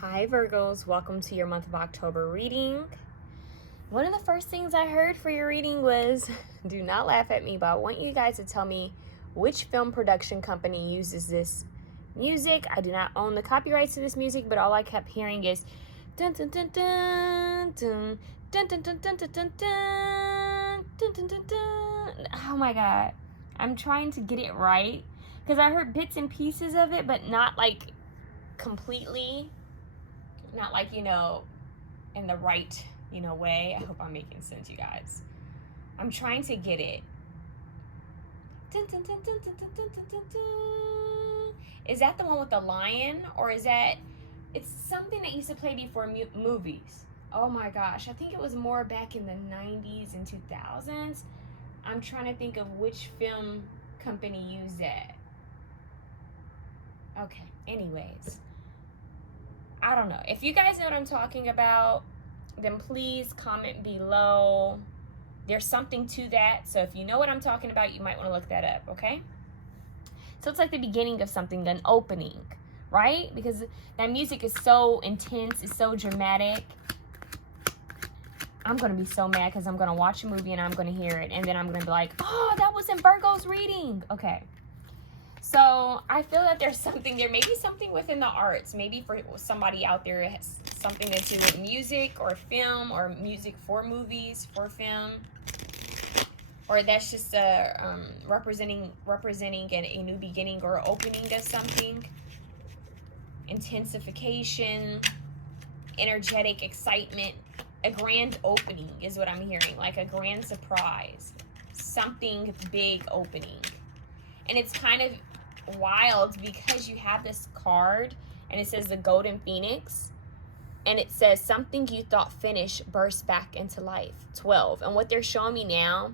Hi Virgos, welcome to your month of October reading. One of the first things I heard for your reading was, do not laugh at me, but I want you guys to tell me which film production company uses this music. I do not own the copyrights to this music, but all I kept hearing is dun dun dun dun dun dun dun dun dun dun dun dun dun dun dun. Oh my god. I'm trying to get it right because I heard bits and pieces of it, but not like completely. Not like, in the right, way. I hope I'm making sense, you guys. I'm trying to get it. Dun, dun, dun, dun, dun, dun, dun, dun, dun. Is that the one with the lion? Or is that... It's something that used to play before movies. Oh my gosh. I think it was more back in the 90s and 2000s. I'm trying to think of which film company used that. Okay. Anyways. I don't know. If you guys know what I'm talking about, then please comment below. There's something to that. So if you know what I'm talking about, you might want to look that up, okay? So it's like the beginning of something, an opening, right? Because that music is so intense, it's so dramatic. I'm going to be so mad because I'm going to watch a movie and I'm going to hear it. And then I'm going to be like, oh, that was in Virgo's reading. Okay. So I feel that there may be something within the arts. Maybe for somebody out there it has something to do with music or film or music for movies, for film. Or that's just representing a new beginning or opening of something. Intensification, energetic excitement. A grand opening is what I'm hearing. Like a grand surprise. Something big opening. And it's kind of wild because you have this card and it says the Golden Phoenix and it says something you thought finished burst back into life. 12. And what they're showing me now,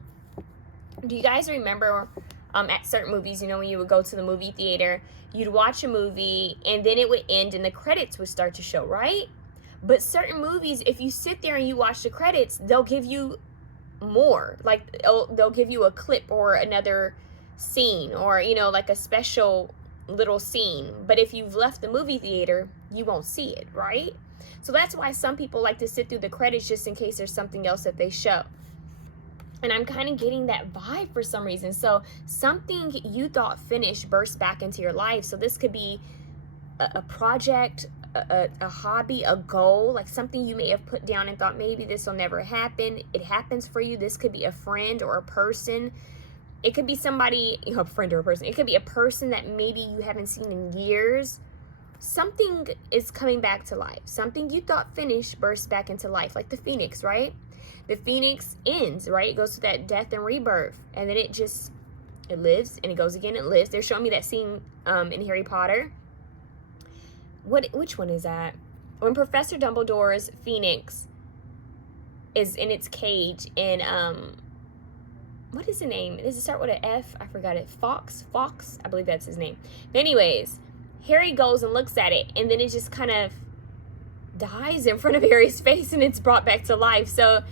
do you guys remember at certain movies, when you would go to the movie theater, you'd watch a movie and then it would end and the credits would start to show, right? But certain movies, if you sit there and you watch the credits, they'll give you more. Like they'll give you a clip or another scene or like a special little scene. But if you've left the movie theater, you won't see it, right? So that's why some people like to sit through the credits just in case there's something else that they show. And I'm kind of getting that vibe for some reason. So something you thought finished burst back into your life. So this could be a project, a hobby, a goal, like something you may have put down and thought maybe this will never happen. It happens for you. This could be a friend or a person. It could be somebody, a friend or a person. It could be a person that maybe you haven't seen in years. Something is coming back to life. Something you thought finished bursts back into life, like the phoenix, right? The phoenix ends, right? It goes to that death and rebirth. And then it lives and it goes again, it lives. They're showing me that scene in Harry Potter. Which one is that? When Professor Dumbledore's phoenix is in its cage and what is the name? Does it start with an F? I forgot it. Fox, I believe that's his name. But anyways, Harry goes and looks at it, and then it just kind of dies in front of Harry's face, and it's brought back to life. So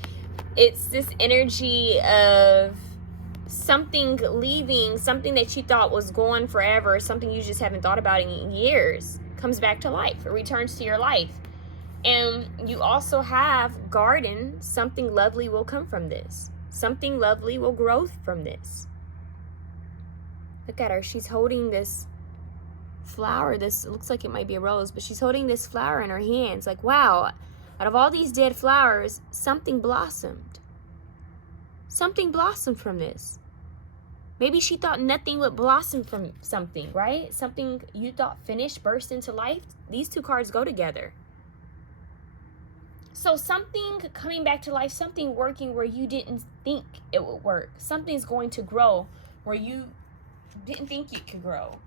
it's this energy of something leaving, something that you thought was gone forever, something you just haven't thought about in years, comes back to life. It returns to your life. And you also have garden. Something lovely will come from this. Something lovely will grow from this. Look at her. She's holding this flower. This looks like it might be a rose, but she's holding this flower in her hands. Like, wow, out of all these dead flowers, something blossomed. Something blossomed from this. Maybe she thought nothing would blossom from something, right? Something you thought finished burst into life. These two cards go together. So something coming back to life, something working where you didn't think it would work. Something's going to grow where you didn't think it could grow.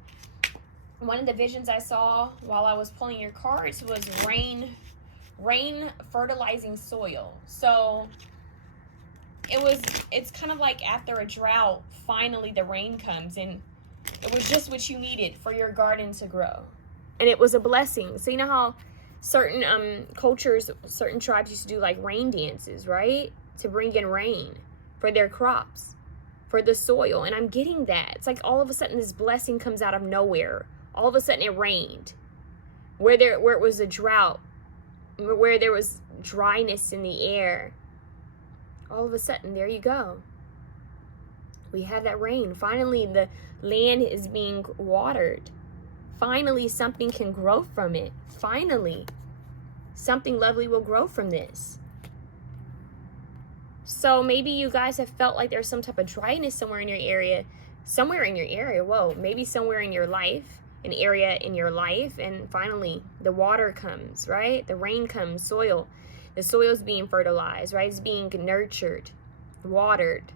One of the visions I saw while I was pulling your cards was rain fertilizing soil. So it's kind of like after a drought, finally the rain comes and it was just what you needed for your garden to grow. And it was a blessing. So you know how certain cultures, certain tribes used to do like rain dances, right? To bring in rain for their crops, for the soil. And I'm getting that. It's like all of a sudden this blessing comes out of nowhere. All of a sudden it rained. where it was a drought, where there was dryness in the air, all of a sudden, there you go. We have that rain. Finally, the land is being watered. Finally, something can grow from it. Finally, something lovely will grow from this. So maybe you guys have felt like there's some type of dryness somewhere in your area. Somewhere in your area, whoa, maybe somewhere in your life, an area in your life, and finally the water comes, right? The rain comes, soil. The soil's being fertilized, right? It's being nurtured, watered.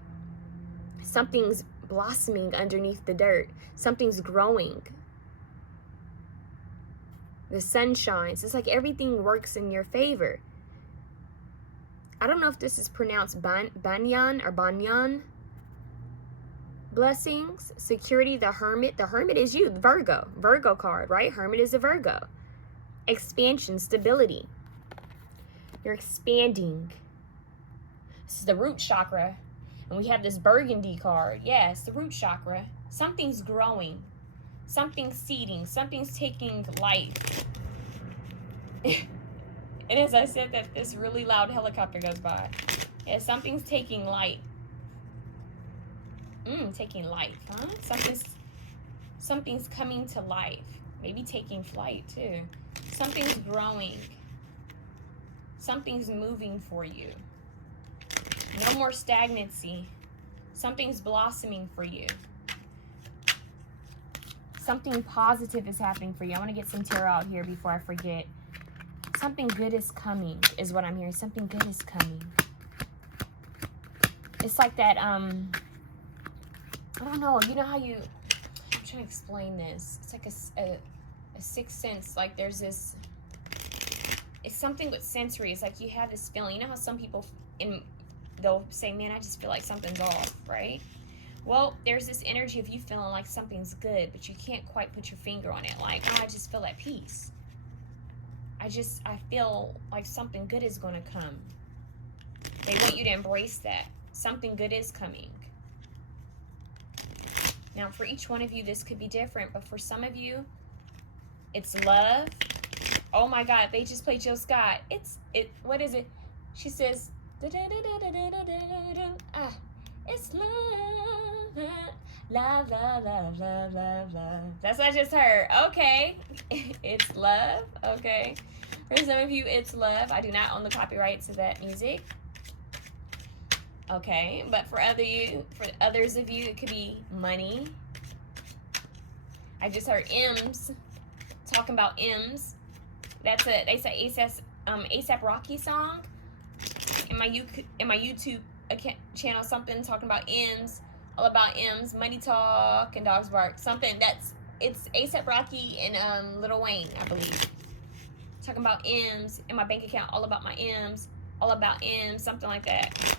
Something's blossoming underneath the dirt. Something's growing. The sun shines. It's like everything works in your favor. I don't know if this is pronounced banyan or banyan. Blessings, security, the hermit. The hermit is you, Virgo. Virgo card, right? Hermit is a Virgo. Expansion, stability. You're expanding. This is the root chakra. And we have this burgundy card. Yes, the root chakra. Something's growing. Something's seeding. Something's taking life. And as I said that, this really loud helicopter goes by. Yeah, something's taking light. Taking life, huh? Something's coming to life. Maybe taking flight too. Something's growing. Something's moving for you. No more stagnancy. Something's blossoming for you. Something positive is happening for you. I want to get some tarot out here before I forget. Something good is coming is what I'm hearing. Something good is coming. It's like that, I don't know. You know how I'm trying to explain this. It's like a sixth sense. Like there's this, it's something with sensory. It's like you have this feeling. You know how some people, they'll say, man, I just feel like something's off, right? Well, there's this energy of you feeling like something's good, but you can't quite put your finger on it. Like, oh, I just feel at peace. I feel like something good is going to come. They want you to embrace that. Something good is coming. Now, for each one of you, this could be different, but for some of you, it's love. Oh my God, they just played Jill Scott. What is it? She says, it's love, love, love, love, love, love, love. That's what I just heard. Okay, it's love. Okay, for some of you, it's love. I do not own the copyright to that music. Okay, but for others of you, it could be money. I just heard M's, talking about M's. They say ASAP Rocky song in my YouTube channel, something talking about M's, all about M's, money talk and dogs bark, something it's ASAP Rocky and Lil Wayne, I believe, talking about M's in my bank account, all about my M's, all about M's, something like that.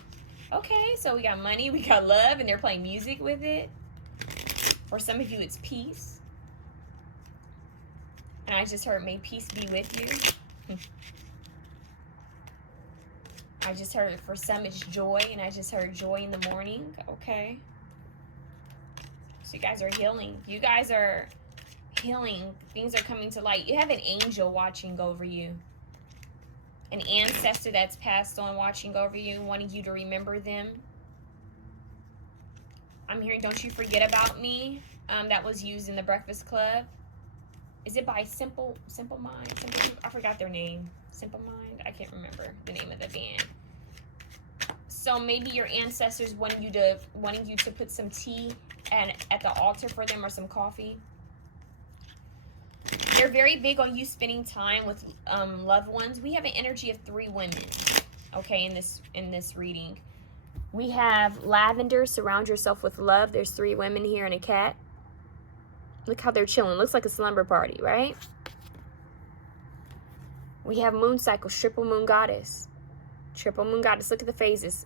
Okay, so we got money, we got love, and they're playing music with it. For some of you, it's peace. And I just heard, may peace be with you. I just heard, for some, it's joy, and I just heard joy in the morning. Okay. So you guys are healing. You guys are healing. Things are coming to light. You have an angel watching over you. An ancestor that's passed on watching over you, wanting you to remember them. I'm hearing, don't you forget about me. That was used in the Breakfast Club. Is it by Simple Mind? I forgot their name. Simple Mind? I can't remember the name of the band. So maybe your ancestors wanting you to put some tea at the altar for them, or some coffee. They're very big on you spending time with loved ones. We have an energy of 3 women, okay, in this reading. We have lavender, surround yourself with love. There's 3 women here and a cat. Look how they're chilling. Looks like a slumber party, right? We have moon cycle, triple moon goddess. Triple moon goddess, look at the phases.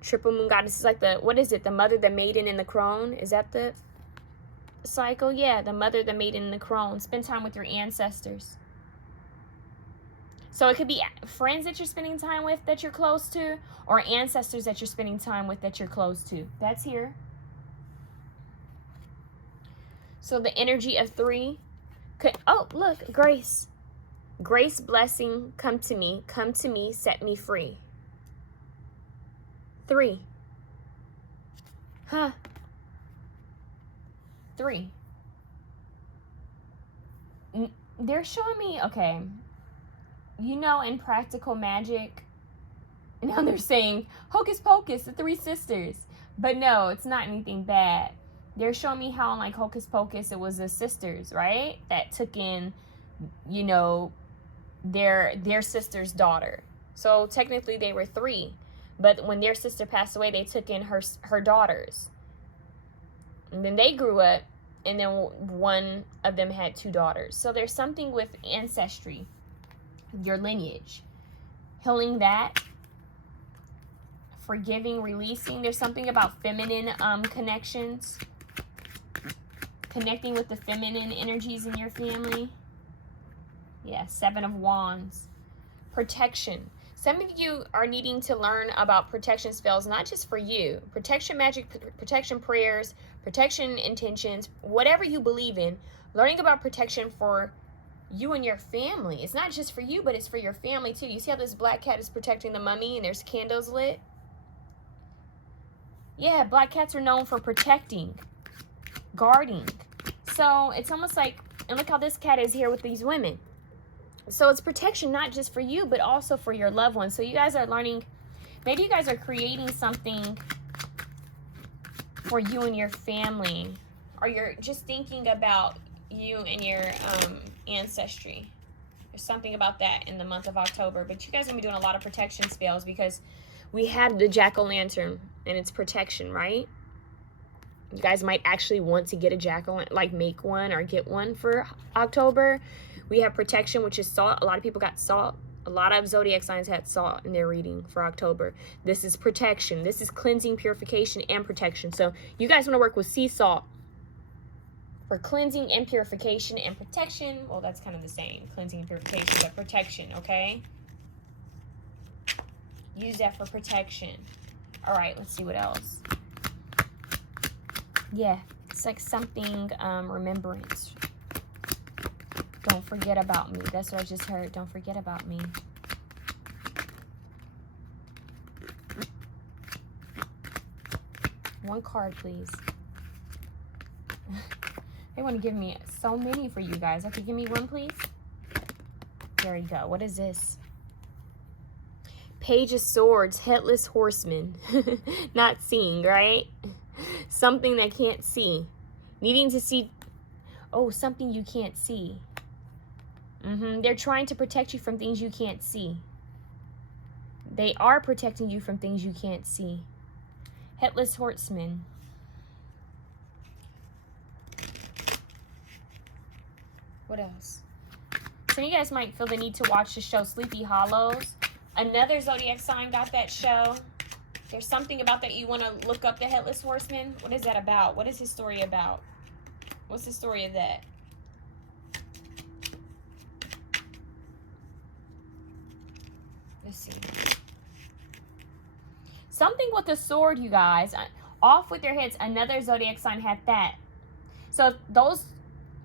Triple moon goddess is like the, what is it? The mother, the maiden, and the crone. Is that the cycle? Yeah, the mother, the maiden, and the crone. Spend time with your ancestors. So it could be friends that you're spending time with that you're close to, or ancestors that you're spending time with that you're close to. That's here. So the energy of 3 Oh, look, grace. Grace, blessing, come to me, set me free. 3. Huh. 3. They're showing me, okay, you know, in practical magic, now they're saying, hocus pocus, the 3 sisters. But no, it's not anything bad. They're showing me how, like, hocus pocus, it was the sisters, right? That took in, you know, their sister's daughter. So technically they were 3. But when their sister passed away, they took in her daughters. And then they grew up, and then one of them had 2 daughters. So there's something with ancestry, your lineage. Healing that. Forgiving, releasing. There's something about feminine connections. Connecting with the feminine energies in your family. Yeah, 7 of Wands. Protection. Some of you are needing to learn about protection spells, not just for you. Protection magic, protection prayers, protection intentions, whatever you believe in. Learning about protection for you and your family. It's not just for you, but it's for your family too. You see how this black cat is protecting the mummy and there's candles lit? Yeah, black cats are known for protecting, guarding. So it's almost like, and look how this cat is here with these women. So it's protection not just for you, but also for your loved ones. So you guys are learning, maybe you guys are creating something for you and your family. Or you're just thinking about you and your ancestry. There's something about that in the month of October. But you guys are going to be doing a lot of protection spells because we have the jack-o'-lantern and it's protection, right? You guys might actually want to get a jack-o'-lantern, like make one or get one for October. We have protection, which is salt. A lot of people got salt. A lot of zodiac signs had salt in their reading for October. This is protection. This is cleansing, purification, and protection. So you guys want to work with sea salt for cleansing and purification and protection. Well, that's kind of the same. Cleansing and purification, but protection, okay? Use that for protection. All right, let's see what else. Yeah, it's like something, remembrance. Don't forget about me. That's what I just heard. Don't forget about me. One card, please. They want to give me so many for you guys. Okay, give me one, please. There you go. What is this? Page of Swords, Headless Horseman. Not seeing, right? Something that can't see. Needing to see. Oh, something you can't see. They're trying to protect you from things you can't see. They are protecting you from things you can't see. Headless Horseman. What else? Some of you guys might feel the need to watch the show Sleepy Hollows. Another zodiac sign got that show. There's something about that you want to look up the Headless Horseman. What is that about? What is his story about? What's the story of that? Let's see. Something with the sword, you guys. Off with their heads. Another zodiac sign had that. So those,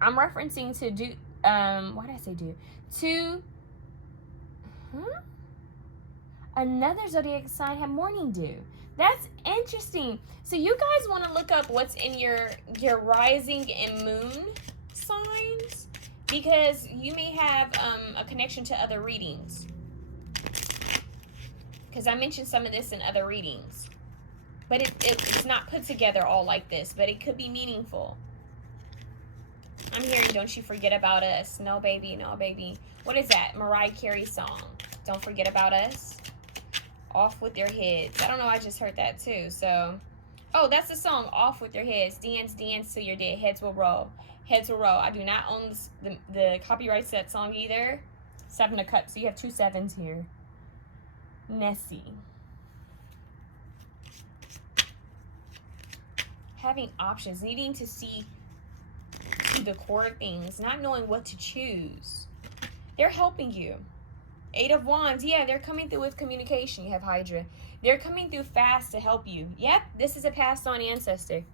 I'm referencing to do, why did I say do? To, another zodiac sign had morning dew. That's interesting. So you guys want to look up what's in your rising and moon signs, because you may have a connection to other readings. Because I mentioned some of this in other readings. But it's not put together all like this, but it could be meaningful. I'm hearing Don't You Forget About Us. No, baby, no, baby. What is that? Mariah Carey song. Don't Forget About Us. Off With Their Heads. I don't know, I just heard that too. So, oh, that's the song. Off With Their Heads. Dance, dance till you're dead. Heads will roll. Heads will roll. I do not own the copyrights to that song either. 7 of Cups. So you have 2 sevens here. Nessie. Having options. Needing to see to the core of things. Not knowing what to choose. They're helping you. 8 of Wands. Yeah, they're coming through with communication. You have Hydra. They're coming through fast to help you. Yep, this is a passed on ancestor.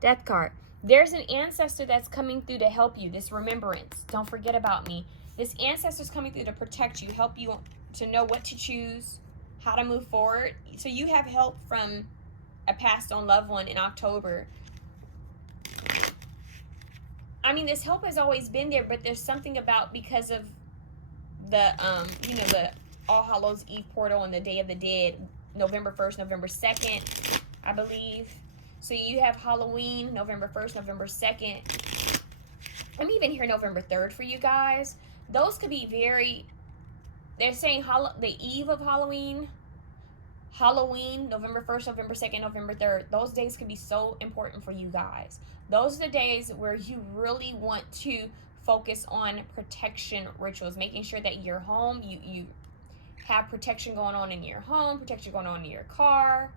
Death card. There's an ancestor that's coming through to help you. This remembrance. Don't forget about me. This ancestor's coming through to protect you, help you to know what to choose, how to move forward. So you have help from a passed on loved one in October. I mean, this help has always been there, but there's something about, because of the, you know, the All Hallows Eve portal and the Day of the Dead, November 1st, November 2nd, I believe. So you have Halloween, November 1st, November 2nd. I'm even here November 3rd for you guys. Those could be very, they're saying the eve of Halloween, November 1st, November 2nd, November 3rd. Those days could be so important for you guys. Those are the days where you really want to focus on protection rituals, making sure that your home, you have protection going on in your home, protection going on in your car,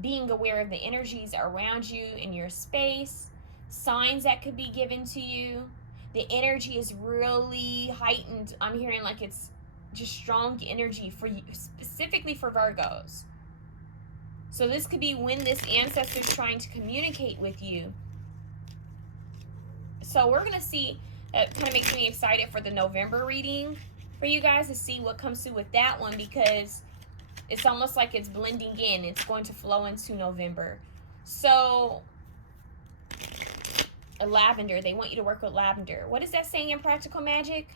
being aware of the energies around you in your space, signs that could be given to you. The energy is really heightened. I'm hearing like it's just strong energy for you, specifically for Virgos. So this could be when this ancestor is trying to communicate with you. So we're going to see, it kind of makes me excited for the November reading for you guys to see what comes through with that one, because it's almost like it's blending in. It's going to flow into November. So lavender, they want you to work with lavender. What is that saying in practical magic?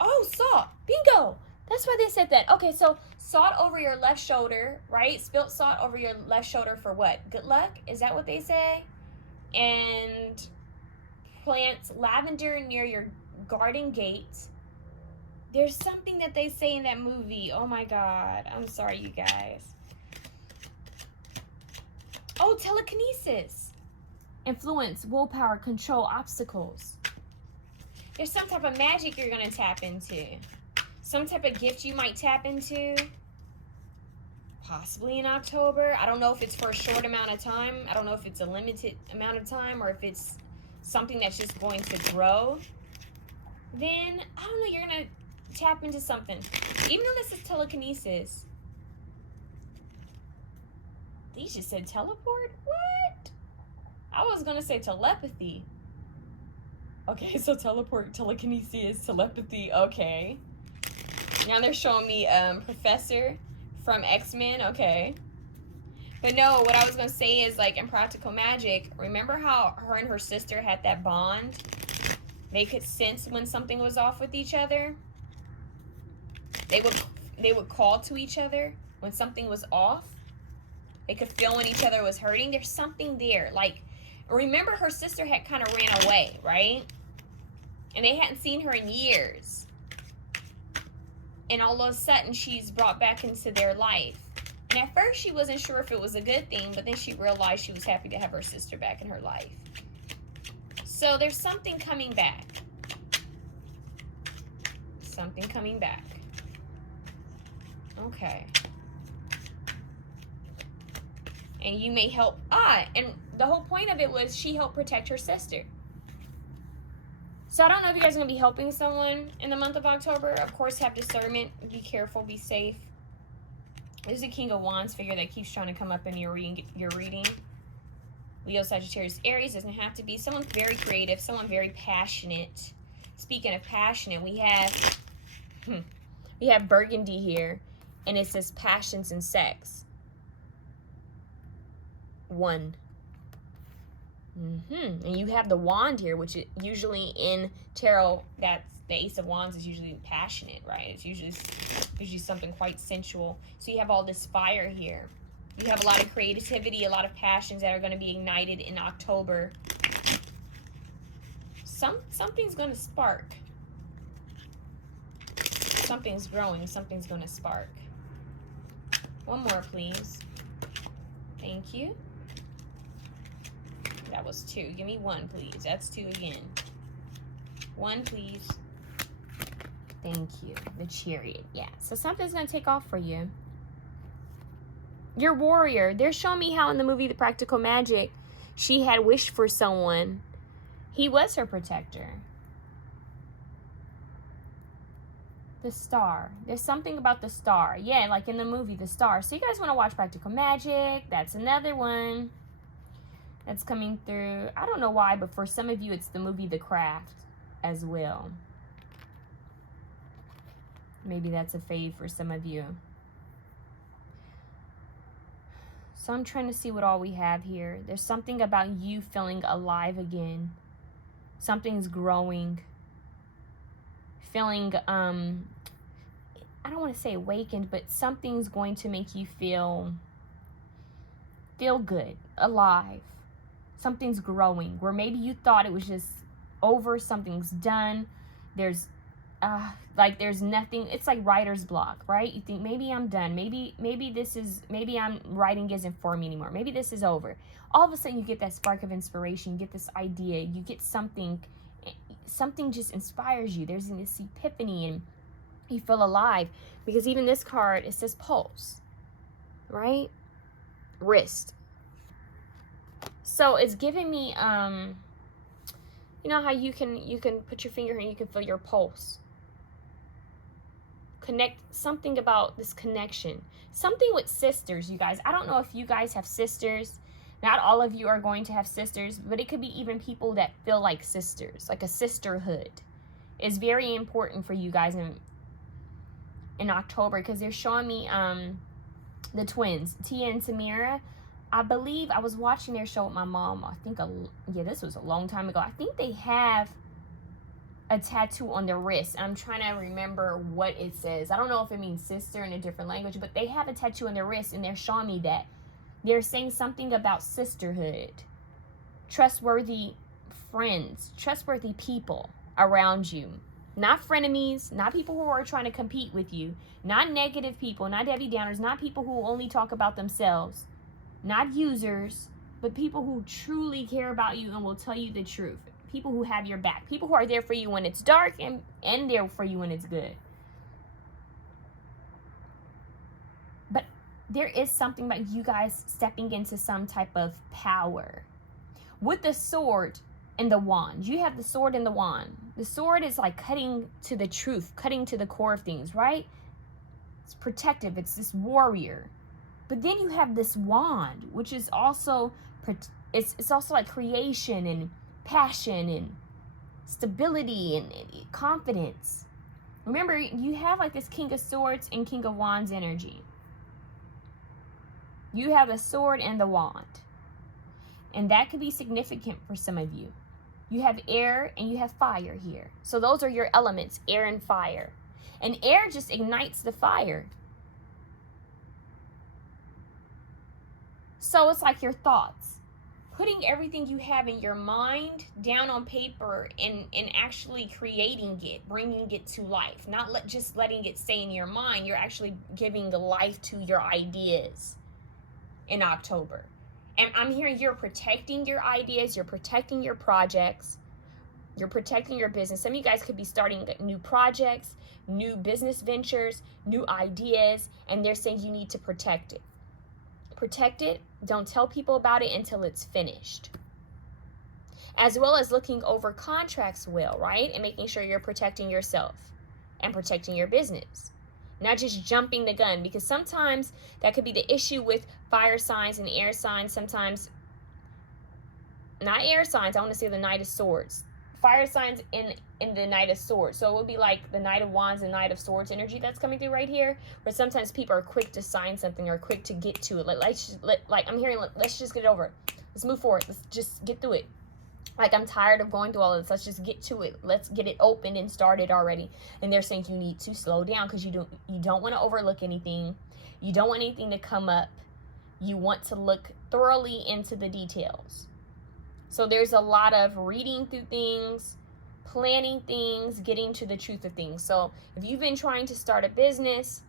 Oh, salt. Bingo. That's why they said that. Okay, so salt over your left shoulder, right? Spilt salt over your left shoulder for what? Good luck? Is that what they say? And plant lavender near your garden gate. There's something that they say in that movie. Oh my God. I'm sorry, you guys. Oh, telekinesis. Influence, willpower, control, obstacles. There's some type of magic you're going to tap into. Some type of gift you might tap into. Possibly in October. I don't know if it's for a short amount of time. I don't know if it's a limited amount of time or if it's something that's just going to grow. Then, I don't know, you're going to tap into something. Even though this is telekinesis. These just said teleport? What? I was going to say telepathy. Okay, so teleport, telekinesis, telepathy, okay. Now they're showing me Professor from X-Men, okay. But no, what I was going to say is, like, in practical magic, remember how her and her sister had that bond? They could sense when something was off with each other. They would call to each other when something was off. They could feel when each other was hurting. There's something there. Like, remember her sister had kind of ran away, right? And they hadn't seen her in years. And all of a sudden, she's brought back into their life. And at first, she wasn't sure if it was a good thing, but then she realized she was happy to have her sister back in her life. So there's something coming back. Something coming back. Okay. And you may help. And the whole point of it was she helped protect her sister. So I don't know if you guys are going to be helping someone in the month of October. Of course, have discernment. Be careful. Be safe. There's a King of Wands figure that keeps trying to come up in your reading. Leo, Sagittarius, Aries. Doesn't have to be. Someone very creative. Someone very passionate. Speaking of passionate, we have burgundy here. And it says passions and sex. 1. And you have the wand here, which usually in tarot, that's the Ace of Wands is usually passionate, right? It's usually something quite sensual. So you have all this fire here. You have a lot of creativity, a lot of passions that are going to be ignited in October. Something's going to spark. Something's growing. Something's going to spark. One more, please. Thank you. That was 2. Give me 1, please. That's 2 again. 1, please. Thank you. The Chariot. Yeah. So something's going to take off for you. Your warrior. They're showing me how in the movie The Practical Magic, she had wished for someone. He was her protector. The Star. There's something about the Star. Yeah, like in the movie The Star. So you guys want to watch Practical Magic. That's another one. that's coming through. I don't know why, but for some of you, it's the movie The Craft as well. Maybe that's a fave for some of you. So I'm trying to see what all we have here. There's something about you feeling alive again. Something's growing. Feeling, I don't want to say awakened, but something's going to make you feel good, alive. Something's growing. Where maybe you thought it was just over, something's done. There's like there's nothing. It's like writer's block, right? You think maybe I'm done. Maybe I'm writing isn't for me anymore. Maybe this is over. All of a sudden you get that spark of inspiration, you get this idea, you get something just inspires you. There's this epiphany and you feel alive, because even this card, it says pulse, right? Wrist. So it's giving me, you know how you can put your finger and you can feel your pulse. Connect, something about this connection. Something with sisters, you guys. I don't know if you guys have sisters. Not all of you are going to have sisters, but it could be even people that feel like sisters, like a sisterhood. Is very important for you guys in October, because they're showing me the twins, Tia and Samira. I believe I was watching their show with my mom. I think, yeah, this was a long time ago. I think they have a tattoo on their wrist. I'm trying to remember what it says. I don't know if it means sister in a different language, but they have a tattoo on their wrist, and they're showing me that. They're saying something about sisterhood, trustworthy friends, trustworthy people around you. Not frenemies, not people who are trying to compete with you, not negative people, not Debbie Downers, not people who only talk about themselves, not users, but people who truly care about you and will tell you the truth. People who have your back. People who are there for you when it's dark and there for you when it's good. But there is something about you guys stepping into some type of power. With the sword and the wand. You have the sword and the wand. The sword is like cutting to the truth, cutting to the core of things, right? It's protective. It's this warrior. But then you have this wand, which is also, it's also like creation and passion and stability and confidence. Remember, you have like this King of Swords and King of Wands energy. You have the sword and the wand. And that could be significant for some of you. You have air and you have fire here. So those are your elements, air and fire. And air just ignites the fire. So it's like your thoughts. Putting everything you have in your mind down on paper and actually creating it, bringing it to life. Not just letting it stay in your mind. You're actually giving life to your ideas in October. And I'm hearing you're protecting your ideas, you're protecting your projects, you're protecting your business. Some of you guys could be starting new projects, new business ventures, new ideas, and they're saying you need to protect it. Protect it. Don't tell people about it until it's finished. As well as looking over contracts well, right? And making sure you're protecting yourself and protecting your business. Not just jumping the gun, because sometimes that could be the issue with fire signs and air signs. Sometimes, not air signs, I want to say the Knight of Swords. Fire signs in the Knight of Swords. So it would be like the Knight of Wands and Knight of Swords energy that's coming through right here. Where sometimes people are quick to sign something or quick to get to it. I'm hearing, let's just get it over. Let's move forward. Let's just get through it. Like, I'm tired of going through all of this. Let's just get to it. Let's get it open and started already. And they're saying you need to slow down, because you don't want to overlook anything. You don't want anything to come up. You want to look thoroughly into the details. So there's a lot of reading through things, planning things, getting to the truth of things. So if you've been trying to start a business,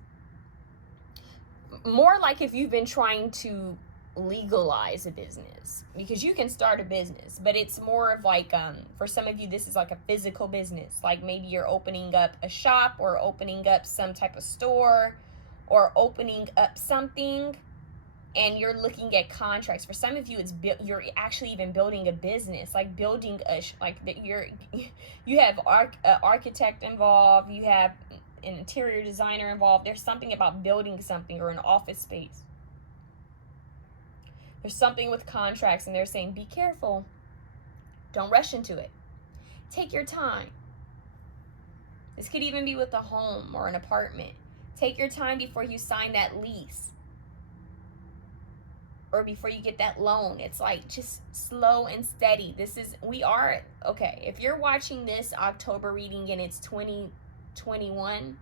more like if you've been trying to legalize a business, because you can start a business, but it's more of like, for some of you, this is like a physical business. Like maybe you're opening up a shop or opening up some type of store or opening up something, and you're looking at contracts. For some of you, it's you're actually even building a business, like building you have architect involved, you have an interior designer involved. There's something about building something or an office space. There's something with contracts, and they're saying, be careful. Don't rush into it. Take your time. This could even be with a home or an apartment. Take your time before you sign that lease. Or before you get that loan. It's like just slow and steady. Okay, if you're watching this October reading and it's 2021,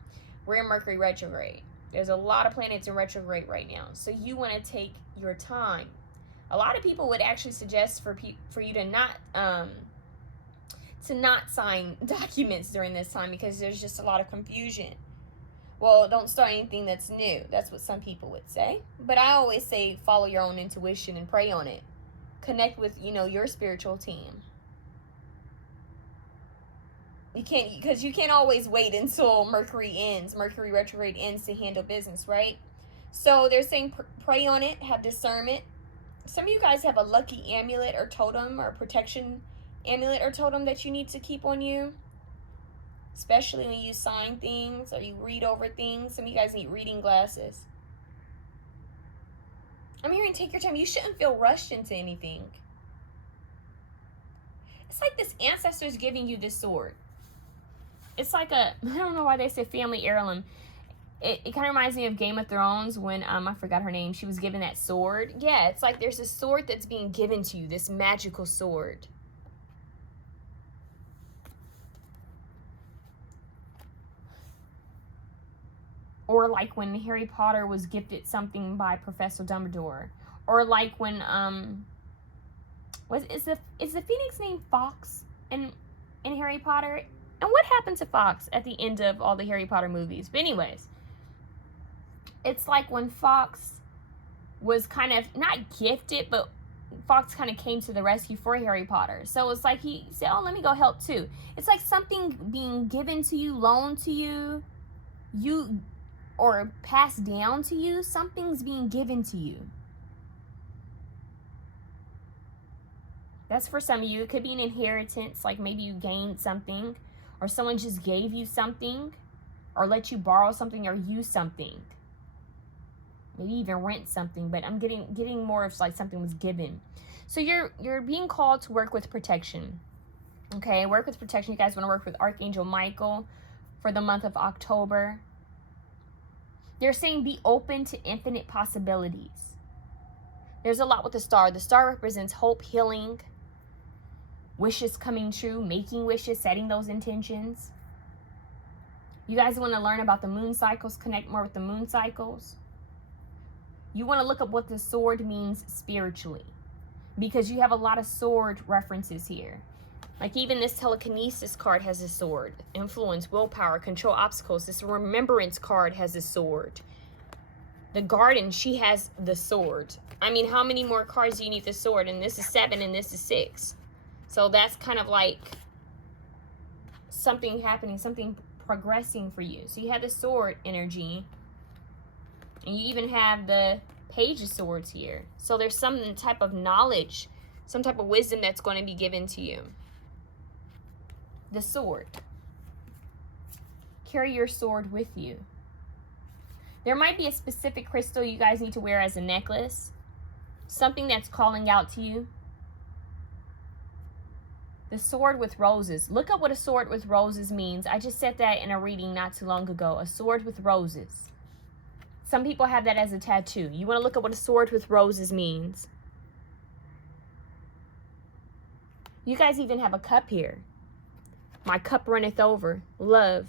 we're in Mercury Retrograde. There's a lot of planets in retrograde right now. So you want to take your time. A lot of people would actually suggest for you to not sign documents during this time because there's just a lot of confusion. Well, don't start anything that's new. That's what some people would say. But I always say follow your own intuition and pray on it. Connect with, your spiritual team. Because you can't always wait until Mercury retrograde ends to handle business, right? So they're saying pray on it, have discernment. Some of you guys have a lucky amulet or totem or protection amulet or totem that you need to keep on you. Especially when you sign things or you read over things. Some of you guys need reading glasses. I'm hearing take your time. You shouldn't feel rushed into anything. It's like this ancestor's giving you this sword. It's like I don't know why they say family heirloom. It kind of reminds me of Game of Thrones when, I forgot her name, she was given that sword. Yeah, it's like there's a sword that's being given to you, this magical sword. Or like when Harry Potter was gifted something by Professor Dumbledore. Or like when, is the Phoenix named Fox in Harry Potter? And what happened to Fox at the end of all the Harry Potter movies? But anyways, it's like when Fox was kind of, not gifted, but Fox kind of came to the rescue for Harry Potter. So it's like he said, oh, let me go help too. It's like something being given to you, loaned to you, or passed down to you. Something's being given to you. That's for some of you. It could be an inheritance, like maybe you gained something, or someone just gave you something, or let you borrow something or use something. Maybe even rent something, but I'm getting more of like something was given. So you're being called to work with protection. Okay, work with protection. You guys want to work with Archangel Michael for the month of October. They're saying be open to infinite possibilities. There's a lot with the star. The star represents hope, healing, wishes coming true, making wishes, setting those intentions. You guys want to learn about the moon cycles, connect more with the moon cycles. You want to look up what the sword means spiritually, because you have a lot of sword references here. Like even this telekinesis card has a sword. Influence, willpower, control obstacles. This remembrance card has a sword. The garden, she has the sword. I mean, how many more cards do you need the sword? And this is 7 and this is 6. So that's kind of like something happening, something progressing for you. So you have the sword energy. And you even have the Page of Swords here. So there's some type of knowledge, some type of wisdom that's going to be given to you. The sword. Carry your sword with you. There might be a specific crystal you guys need to wear as a necklace. Something that's calling out to you. The sword with roses. Look up what a sword with roses means. I just said that in a reading not too long ago. A sword with roses. Some people have that as a tattoo. You want to look up what a sword with roses means. You guys even have a cup here. My cup runneth over. Love.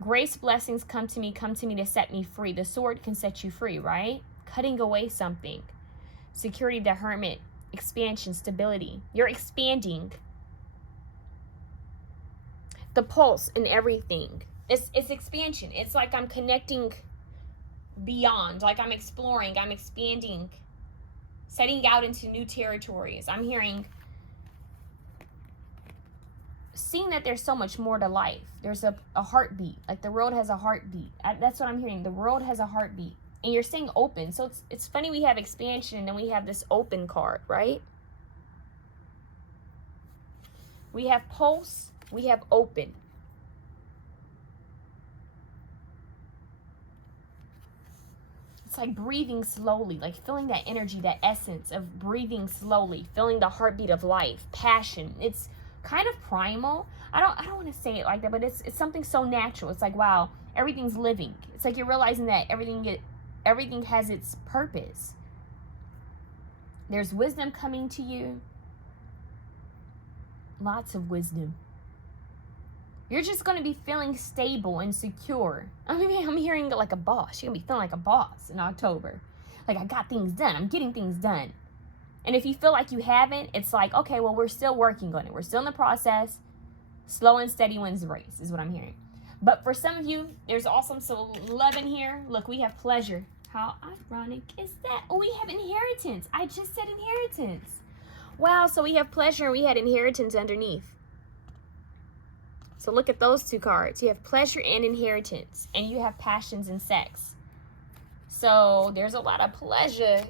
Grace, blessings come to me to set me free. The sword can set you free, right? Cutting away something. Security, the hermit. Expansion, stability. You're expanding. The pulse and everything. It's expansion. It's like I'm connecting beyond. Like I'm exploring. I'm expanding. Setting out into new territories. I'm hearing, seeing that there's so much more to life. There's a heartbeat. Like the world has a heartbeat. That's what I'm hearing. The world has a heartbeat. And you're staying open. So it's funny we have expansion and then we have this open card, right? We have pulse. We have open. It's like breathing slowly, like feeling that energy, that essence of breathing slowly, feeling the heartbeat of life, passion. It's kind of primal. I don't want to say it like that, but it's something so natural. It's like, wow, everything's living. It's like you're realizing that everything has its purpose. There's wisdom coming to you. Lots of wisdom. You're just going to be feeling stable and secure. I mean, I'm hearing like a boss. You're going to be feeling like a boss in October. Like, I got things done. I'm getting things done. And if you feel like you haven't, it's like, okay, well, we're still working on it. We're still in the process. Slow and steady wins the race is what I'm hearing. But for some of you, there's also some love in here. Look, we have pleasure. How ironic is that? Oh, we have inheritance. I just said inheritance. Wow, so we have pleasure and we had inheritance underneath. So look at those two cards. You have pleasure and inheritance, and you have passions and sex. So there's a lot of pleasure,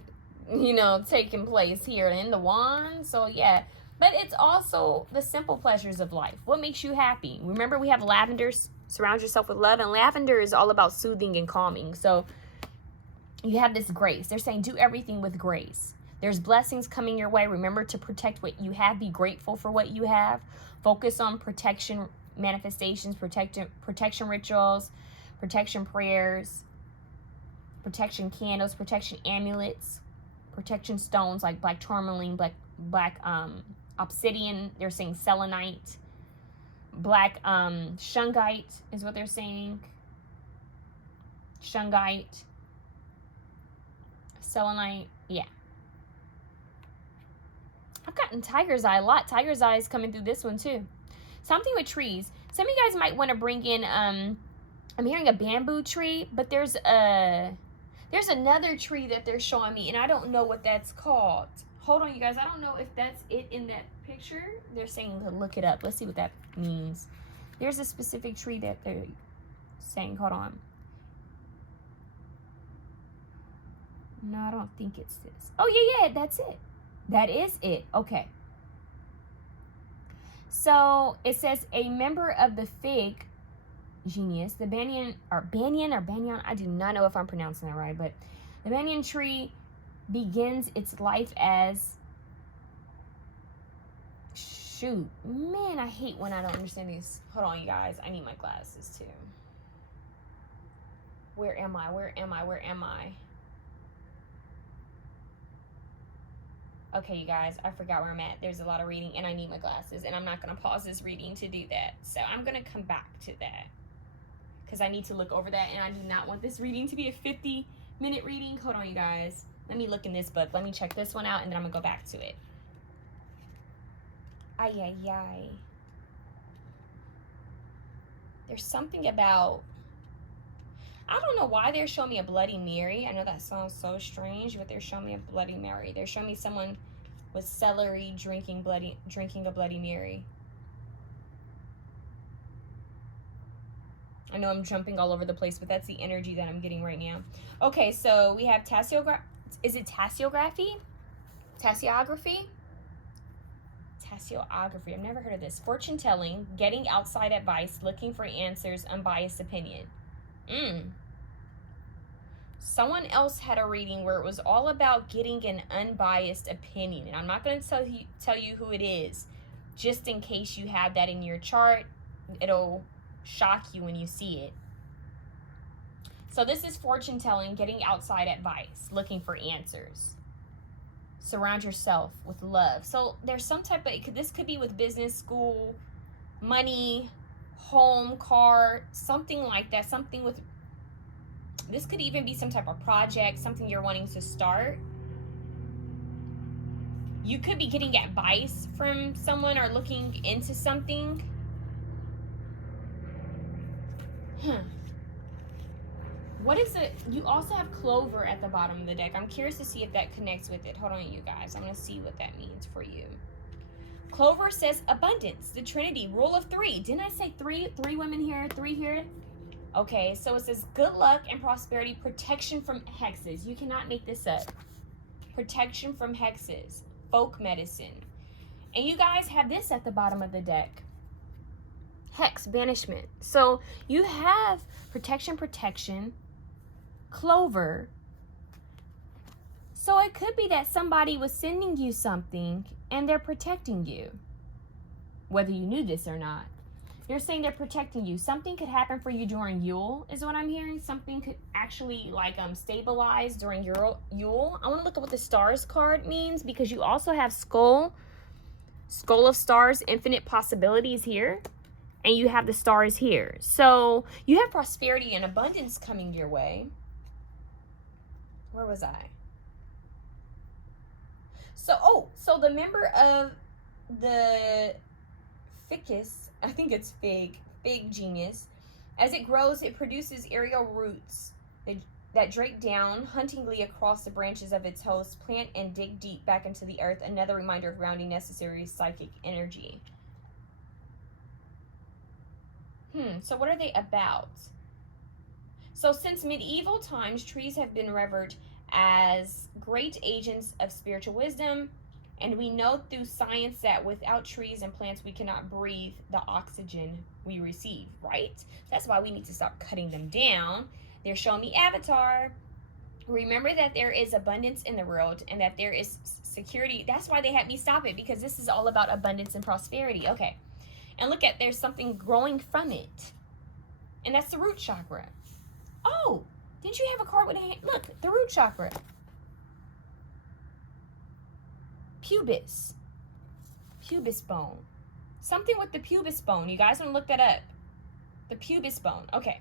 taking place here in the wand. So yeah, but it's also the simple pleasures of life. What makes you happy? Remember, we have lavender. Surround yourself with love, and lavender is all about soothing and calming. So you have this grace. They're saying do everything with grace. There's blessings coming your way. Remember to protect what you have. Be grateful for what you have. Focus on protection manifestations, protection rituals, protection prayers, protection candles, protection amulets, protection stones like black tourmaline, black obsidian. They're saying selenite, black shungite is what they're saying. Shungite, selenite, yeah. I've gotten tiger's eye a lot. Tiger's eye is coming through this one too. Something with trees. Some of you guys might want to bring in, I'm hearing a bamboo tree, but there's another tree that they're showing me, and I don't know what that's called. Hold on, you guys. I don't know if that's it in that picture. They're saying to look it up. Let's see what that means. There's a specific tree that they're saying. Hold on. No, I don't think it's this. Oh, yeah, that's it. That is it. Okay. So it says a member of the fig genius, the banyan, I do not know if I'm pronouncing that right, but the banyan tree begins its life as, shoot, man, I hate when I don't understand these. Hold on, you guys, I need my glasses too. Where am I? Okay, you guys, I forgot where I'm at. There's a lot of reading, and I need my glasses, and I'm not going to pause this reading to do that. So I'm going to come back to that because I need to look over that, and I do not want this reading to be a 50-minute reading. Hold on, you guys. Let me look in this book. Let me check this one out, and then I'm going to go back to it. Ay. There's something about... I don't know why they're showing me a Bloody Mary. I know that sounds so strange, but they're showing me a Bloody Mary. They're showing me someone with celery drinking a Bloody Mary. I know I'm jumping all over the place, but that's the energy that I'm getting right now. Okay, so we have is it tasseography? Tasseography? Tasseography. I've never heard of this. Fortune telling, getting outside advice, looking for answers, unbiased opinion. Someone else had a reading where it was all about getting an unbiased opinion, and I'm not going to tell you who it is, just in case you have that in your chart. It'll shock you when you see it. So this is fortune telling, getting outside advice, looking for answers. Surround yourself with love. So there's some type of, this could be with business, school, money, home, car, something like that. Something with, this could even be some type of project, something you're wanting to start. You could be getting advice from someone or looking into something. What is it? You also have clover at the bottom of the deck. I'm curious to see if that connects with it. Hold on, you guys. I'm going to see what that means for you. Clover says abundance, the Trinity, rule of 3. Didn't I say three women here, 3 here? Okay, so it says good luck and prosperity, protection from hexes. You cannot make this up. Protection from hexes, folk medicine. And you guys have this at the bottom of the deck. Hex, banishment. So you have protection, clover, So it could be that somebody was sending you something and they're protecting you, whether you knew this or not. They're saying they're protecting you. Something could happen for you during Yule, is what I'm hearing. Something could actually like stabilize during Yule. I want to look at what the stars card means, because you also have Skull of Stars, infinite possibilities here, and you have the stars here. So you have prosperity and abundance coming your way. Where was I? So the member of the ficus, I think it's fig genus, as it grows, it produces aerial roots that drape down huntingly across the branches of its host, plant and dig deep back into the earth. Another reminder of grounding necessary psychic energy. So what are they about? So since medieval times, trees have been revered as great agents of spiritual wisdom, and we know through science that without trees and plants, we cannot breathe the oxygen we receive, right? That's why we need to start cutting them down. They're showing me Avatar. Remember that there is abundance in the world and that there is security. That's why they had me stop it, because this is all about abundance and prosperity. Okay. And look at, there's something growing from it. And that's the root chakra. Oh, didn't you have a card with a hand? Look, the root chakra. Pubis bone. Something with the pubis bone. You guys want to look that up. The pubis bone. Okay.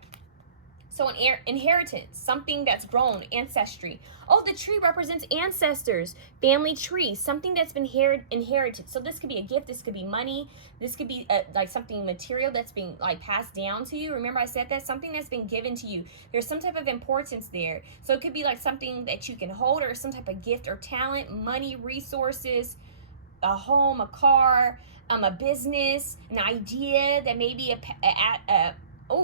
So an inheritance, something that's grown, ancestry. Oh, the tree represents ancestors, family tree, something that's been inherited. So this could be a gift, this could be money, this could be like something material that's being like passed down to you. Remember I said that? Something that's been given to you. There's some type of importance there. So it could be like something that you can hold, or some type of gift or talent, money, resources, a home, a car, a business, an idea that maybe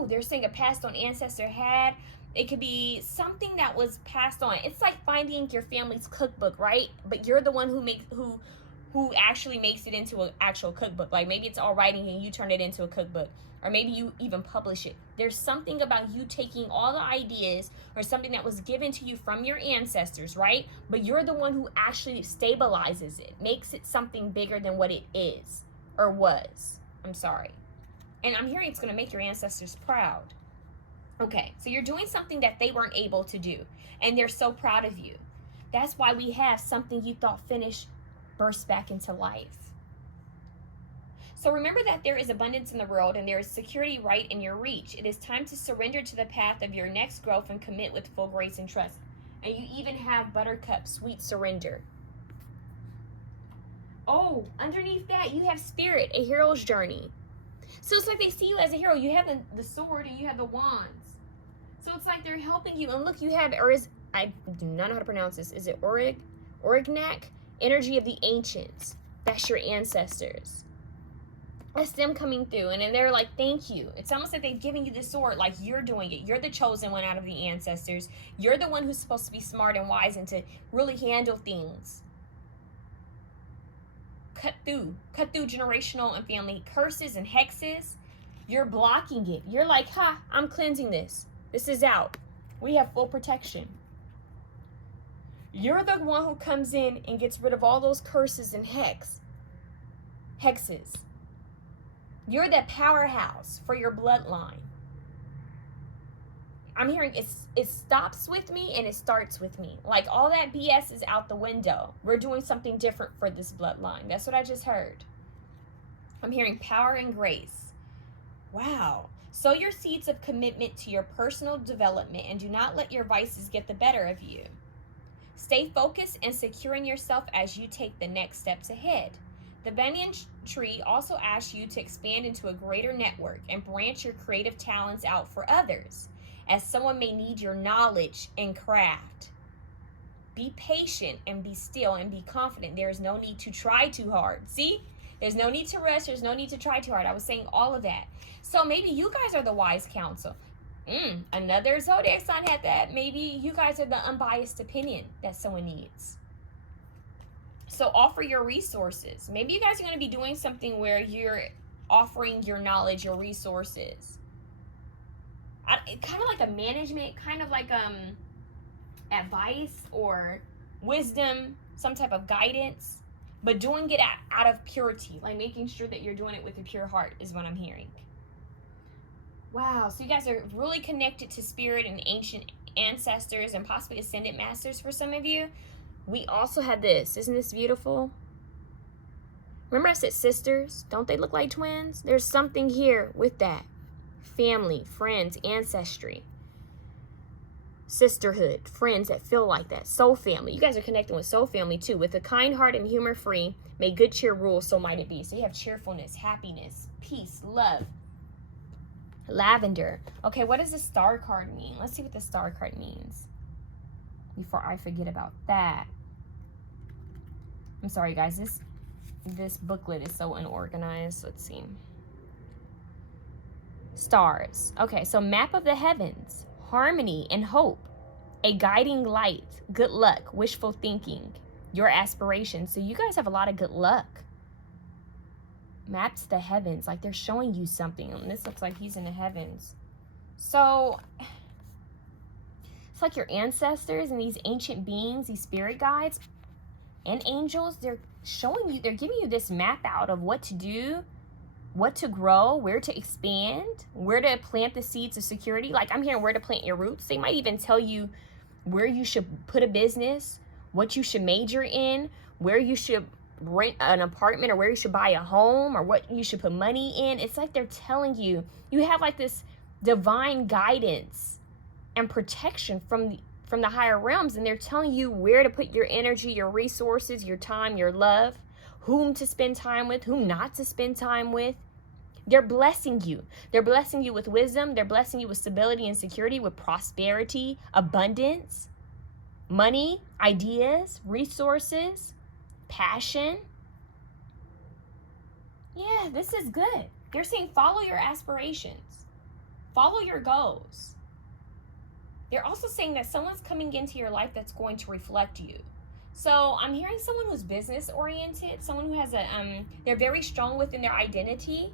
they're saying a passed on ancestor had. It could be something that was passed on. It's like finding your family's cookbook, right? But you're the one who actually makes it into an actual cookbook. Like maybe it's all writing and you turn it into a cookbook, or maybe you even publish it. There's something about you taking all the ideas or something that was given to you from your ancestors, right? But you're the one who actually stabilizes it, makes it something bigger than what it is or was. I'm sorry. And I'm hearing it's going to make your ancestors proud. Okay, so you're doing something that they weren't able to do, and they're so proud of you. That's why we have something you thought finished burst back into life. So remember that there is abundance in the world, and there is security right in your reach. It is time to surrender to the path of your next growth and commit with full grace and trust. And you even have Buttercup, sweet surrender. Oh, underneath that, you have Spirit, a hero's journey. So it's like they see you as a hero. You have the sword and you have the wands. So it's like they're helping you. And look, you have, I do not know how to pronounce this. Is it Orignac? Energy of the ancients. That's your ancestors. That's them coming through. And then they're like, thank you. It's almost like they've given you the sword, like you're doing it. You're the chosen one out of the ancestors. You're the one who's supposed to be smart and wise and to really handle things. Cut through generational and family curses and hexes. You're blocking it. You're like, I'm cleansing this. This is out. We have full protection. You're the one who comes in and gets rid of all those curses and hexes. You're the powerhouse for your bloodline. I'm hearing it stops with me and it starts with me. Like all that BS is out the window. We're doing something different for this bloodline. That's what I just heard. I'm hearing power and grace. Wow. Sow your seeds of commitment to your personal development and do not let your vices get the better of you. Stay focused and secure in yourself as you take the next steps ahead. The banyan tree also asks you to expand into a greater network and branch your creative talents out for others, as someone may need your knowledge and craft. Be patient and be still and be confident. There is no need to try too hard. See? There's no need to rush. There's no need to try too hard. I was saying all of that. So maybe you guys are the wise counsel. Another zodiac sign had that. Maybe you guys are the unbiased opinion that someone needs. So offer your resources. Maybe you guys are going to be doing something where you're offering your knowledge, your resources. Kind of like a management, kind of like advice or wisdom, some type of guidance, but doing it out of purity, like making sure that you're doing it with a pure heart is what I'm hearing. Wow, so you guys are really connected to spirit and ancient ancestors and possibly ascended masters for some of you. We also have this. Isn't this beautiful? Remember I said sisters? Don't they look like twins? There's something here with that. Family, friends, ancestry, sisterhood, friends that feel like that. Soul family. You guys are connecting with soul family too. With a kind heart and humor free, may good cheer rule, so might it be. So you have cheerfulness, happiness, peace, love. Lavender. Okay, what does the star card mean? Let's see what the star card means before I forget about that. I'm sorry, guys. This booklet is so unorganized. Let's see. Stars. Okay, so map of the heavens, harmony and hope, a guiding light, good luck, wishful thinking, your aspirations. So you guys have a lot of good luck. Maps the heavens, like they're showing you something. And this looks like he's in the heavens. So it's like your ancestors and these ancient beings, these spirit guides and angels, they're showing you, they're giving you this map out of what to do, what to grow, where to expand, where to plant the seeds of security. Like I'm hearing where to plant your roots. They might even tell you where you should put a business, what you should major in, where you should rent an apartment, or where you should buy a home, or what you should put money in. It's like they're telling you, you have like this divine guidance and protection from the higher realms, and they're telling you where to put your energy, your resources, your time, your love, whom to spend time with, whom not to spend time with. They're blessing you. They're blessing you with wisdom. They're blessing you with stability and security, with prosperity, abundance, money, ideas, resources, passion. Yeah, this is good. They're saying follow your aspirations. Follow your goals. They're also saying that someone's coming into your life that's going to reflect you. So I'm hearing someone who's business oriented, someone who has they're very strong within their identity.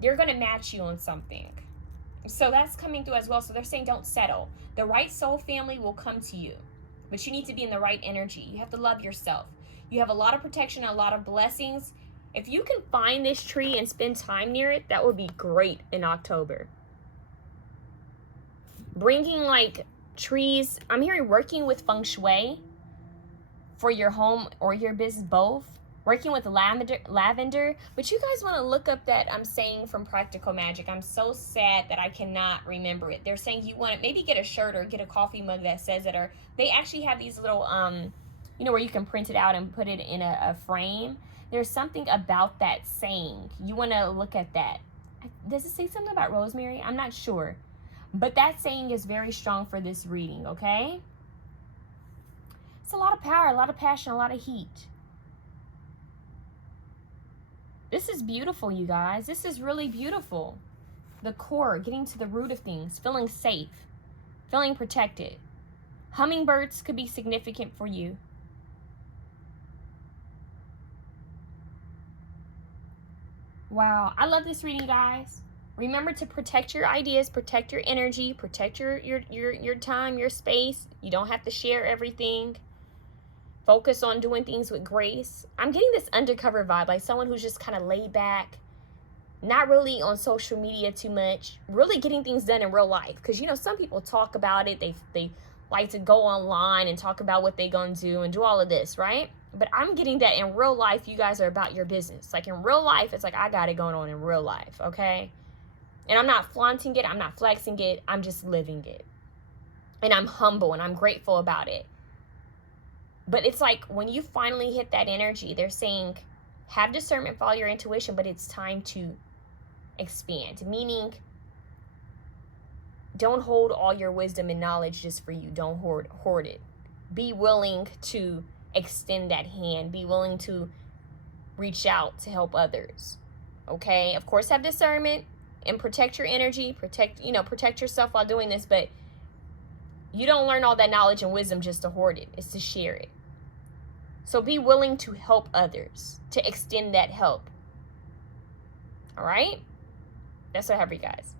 They're going to match you on something. So that's coming through as well. So they're saying don't settle. The right soul family will come to you, but you need to be in the right energy. You have to love yourself. You have a lot of protection, a lot of blessings. If you can find this tree and spend time near it, that would be great in October. Bringing like trees, I'm hearing working with feng shui for your home or your business, both. Working with lavender, but you guys want to look up that I'm saying from Practical Magic. I'm so sad that I cannot remember it. They're saying you want to maybe get a shirt or get a coffee mug that says it, or they actually have these little, you know, where you can print it out and put it in a frame. There's something about that saying. You want to look at that. Does it say something about rosemary? I'm not sure. But that saying is very strong for this reading, okay? It's a lot of power, a lot of passion, a lot of heat. This is beautiful, you guys. This is really beautiful. The core, getting to the root of things, feeling safe, feeling protected. Hummingbirds could be significant for you. Wow, I love this reading, guys. Remember to protect your ideas, protect your energy, protect your time, your space. You don't have to share everything. Focus on doing things with grace. I'm getting this undercover vibe, like someone who's just kind of laid back, not really on social media too much, really getting things done in real life. Because, you know, some people talk about it. They like to go online and talk about what they're going to do and do all of this, right? But I'm getting that in real life, you guys are about your business. Like in real life, it's like I got it going on in real life, okay? And I'm not flaunting it. I'm not flexing it. I'm just living it. And I'm humble and I'm grateful about it. But it's like when you finally hit that energy, they're saying, have discernment, follow your intuition, but it's time to expand. Meaning, don't hold all your wisdom and knowledge just for you. Don't hoard it. Be willing to extend that hand. Be willing to reach out to help others. Okay? Of course, have discernment and protect your energy. Protect yourself while doing this, but you don't learn all that knowledge and wisdom just to hoard it. It's to share it. So be willing to help others, to extend that help. All right? That's what I have for you guys.